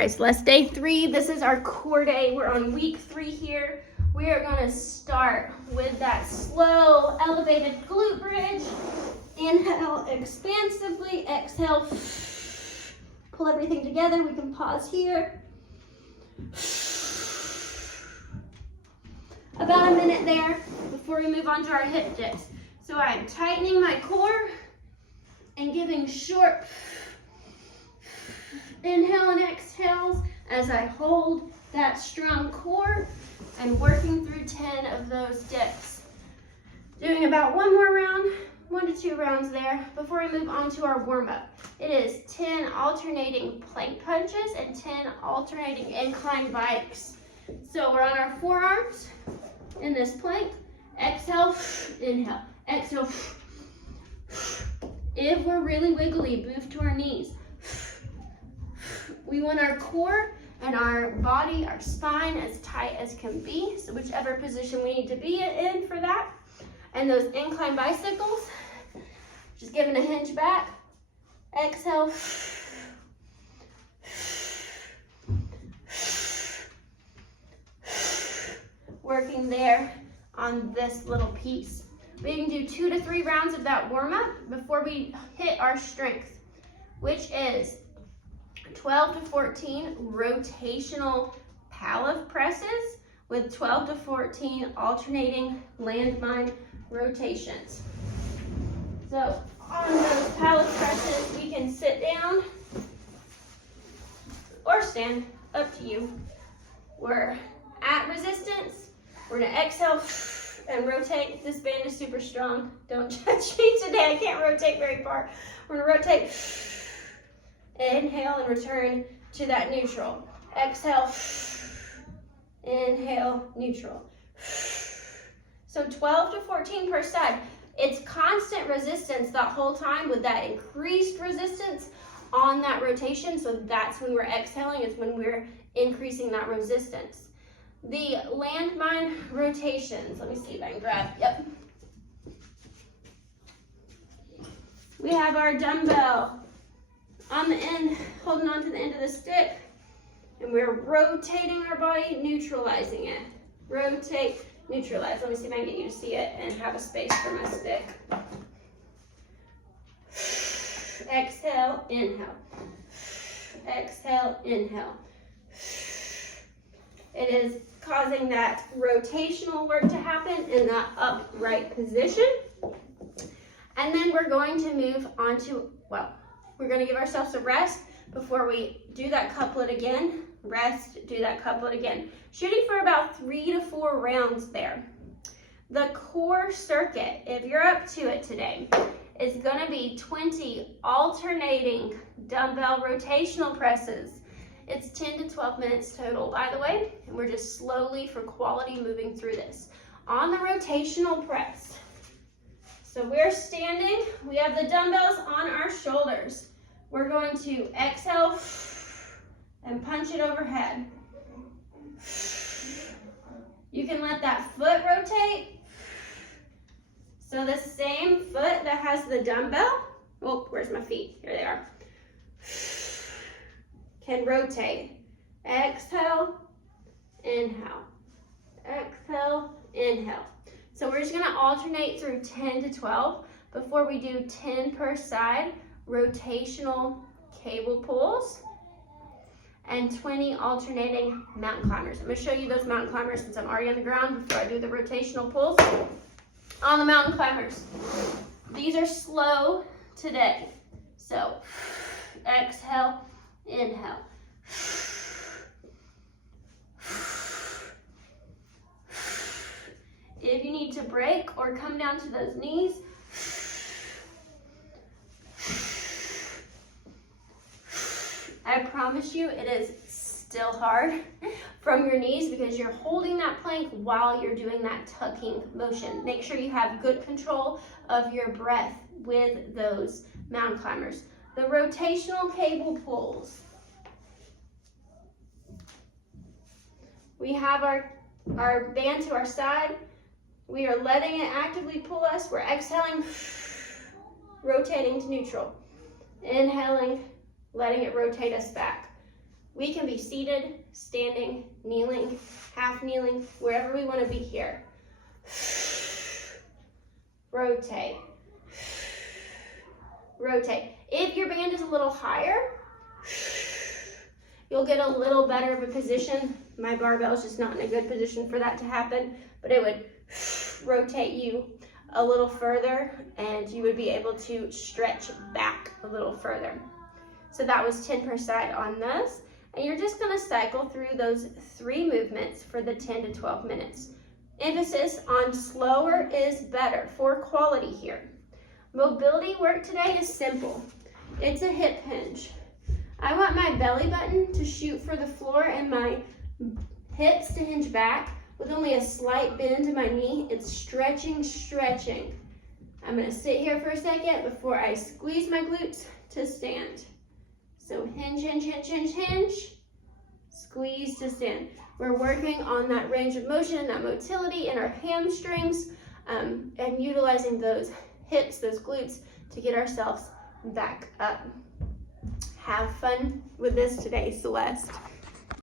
right, so that's day 3. This is our core day. We're on week 3 here. We are gonna start with that slow, elevated glute bridge. Inhale expansively, exhale, pull everything together. We can pause here. About a minute there before we move on to our hip dips. So I'm tightening my core and giving short inhale and exhales as I hold that strong core and working through 10 of those dips. Doing about 1 more round, 1 to 2 rounds there before we move on to our warm-up. It is 10 alternating plank punches and 10 alternating incline bikes. So we're on our forearms in this plank. Exhale, inhale, exhale. If we're really wiggly, move to our knees. We want our core and our body, our spine as tight as can be. So whichever position we need to be in for that. And those incline bicycles, just giving a hinge back. Exhale. Working there on this little piece. We can do 2 to 3 rounds of that warm-up before we hit our strength, which is 12 to 14 rotational Pallof presses with 12 to 14 alternating landmine rotations. So on those Pallof presses, we can sit down or stand, up to you. We're at resistance. We're gonna exhale and rotate. This band is super strong. Don't judge me today, I can't rotate very far. We're gonna rotate. Inhale and return to that neutral. Exhale, inhale, neutral. So 12 to 14 per side. It's constant resistance that whole time with that increased resistance on that rotation. So that's when we're exhaling, it's when we're increasing that resistance. The landmine rotations, let me see if I can grab, yep. We have our dumbbell on the end, holding on to the end of the stick, and we're rotating our body, neutralizing it. Rotate, neutralize. Let me see if I can get you to see it and have a space for my stick. Exhale, inhale. Exhale, inhale. It is causing that rotational work to happen in that upright position. And then we're going to move on to, well, we're going to give ourselves a rest before we do that couplet again. Rest, do that couplet again. Shooting for about 3 to 4 rounds there. The core circuit, if you're up to it today, is going to be 20 alternating dumbbell rotational presses. It's 10 to 12 minutes total, by the way, and we're just slowly, for quality, moving through this. On the rotational press, so we're standing, we have the dumbbells on our shoulders. We're going to exhale and punch it overhead. You can let that foot rotate. So the same foot that has the dumbbell, oh, where's my feet? Here they are. Can rotate. Exhale, inhale. Exhale, inhale. So we're just gonna alternate through 10 to 12 before we do 10 per side rotational cable pulls and 20 alternating mountain climbers. I'm gonna show you those mountain climbers since I'm already on the ground before I do the rotational pulls. On the mountain climbers, these are slow today. So exhale, inhale. If you need to break or come down to those knees, I promise you it is still hard from your knees because you're holding that plank while you're doing that tucking motion. Make sure you have good control of your breath with those mountain climbers. The rotational cable pulls. We have our band to our side. We are letting it actively pull us. We're exhaling, rotating to neutral. Inhaling, letting it rotate us back. We can be seated, standing, kneeling, half kneeling, wherever we want to be here. Rotate. Rotate. If your band is a little higher, you'll get a little better of a position. My barbell is just not in a good position for that to happen, but it would rotate you a little further and you would be able to stretch back a little further. So that was 10% on this. And you're just going to cycle through those 3 movements for the 10 to 12 minutes. Emphasis on slower is better for quality here. Mobility work today is simple. It's a hip hinge. I want my belly button to shoot for the floor and my hips to hinge back with only a slight bend to my knee. It's stretching, stretching. I'm going to sit here for a second before I squeeze my glutes to stand. So hinge, hinge, hinge, hinge, hinge, squeeze to stand. We're working on that range of motion and that motility in our hamstrings and utilizing those hips, those glutes to get ourselves back up. Have fun with this today, Celeste.